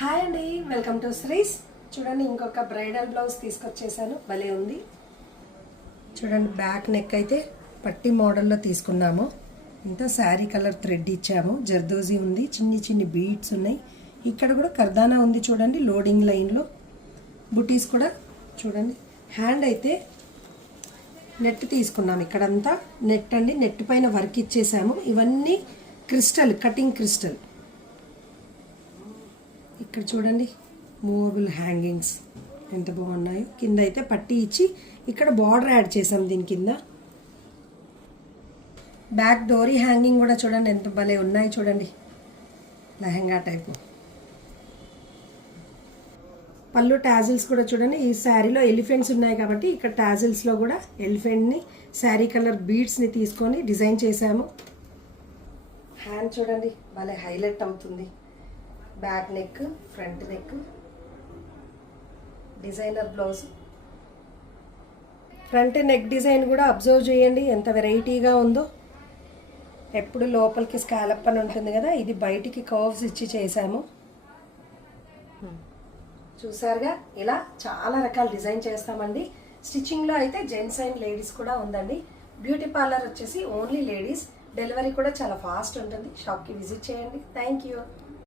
Hi అండి, welcome to శ్రీస్. చూడండి, ఇంకొక బ్రైడల్ బ్లౌజ్ తీసుకొచ్చేసాను. భలే ఉంది చూడండి. బ్యాక్ నెక్ అయితే పట్టి మోడల్లో తీసుకున్నాము. ఇంత శారీ కలర్ థ్రెడ్ ఇచ్చాము. జర్దోజీ ఉంది, చిన్ని చిన్ని బీడ్స్ ఉన్నాయి. ఇక్కడ కూడా కర్దానా ఉంది చూడండి. లోడింగ్ లైన్లో బుటీస్ కూడా చూడండి. హ్యాండ్ అయితే నెట్ తీసుకున్నాము. ఇక్కడంతా నెట్ అండి. నెట్ పైన వర్క్ ఇచ్చేసాము. ఇవన్నీ క్రిస్టల్, కటింగ్ క్రిస్టల్. ఇక్కడ చూడండి, మూవబుల్ హ్యాంగింగ్స్ ఎంత బాగున్నాయో. కింద అయితే పట్టీ ఇచ్చి ఇక్కడ బార్డర్ యాడ్ చేసాం దీని కింద. బ్యాక్ డోరీ హ్యాంగింగ్ కూడా చూడండి ఎంత భలే ఉన్నాయి చూడండి. లెహంగా టైపు పళ్ళు టాజిల్స్ కూడా చూడండి. ఈ శారీలో ఎలిఫెంట్స్ ఉన్నాయి కాబట్టి ఇక్కడ టాజిల్స్లో కూడా ఎలిఫెంట్ని శారీ కలర్ బీడ్స్ని తీసుకొని డిజైన్ చేసాము. హ్యాండ్ చూడండి భలే హైలైట్ అవుతుంది. Back neck, front neck, designer blouse. Front neck design కూడా అబ్జర్వ్ చేయండి ఎంత వెరైటీగా ఉందో. ఎప్పుడు లోపలికి స్కాలప్ అని ఉంటుంది కదా, ఇది బయటికి కర్వ్స్ ఇచ్చి చేసాము. చూసారుగా, ఇలా చాలా రకాల డిజైన్ చేస్తామండి. స్టిచ్చింగ్లో అయితే జెంట్స్ అండ్ లేడీస్ కూడా ఉందండి. బ్యూటీ పార్లర్ వచ్చేసి ఓన్లీ లేడీస్. డెలివరీ కూడా చాలా ఫాస్ట్ ఉంటుంది. షాప్కి విజిట్ చేయండి. Thank you.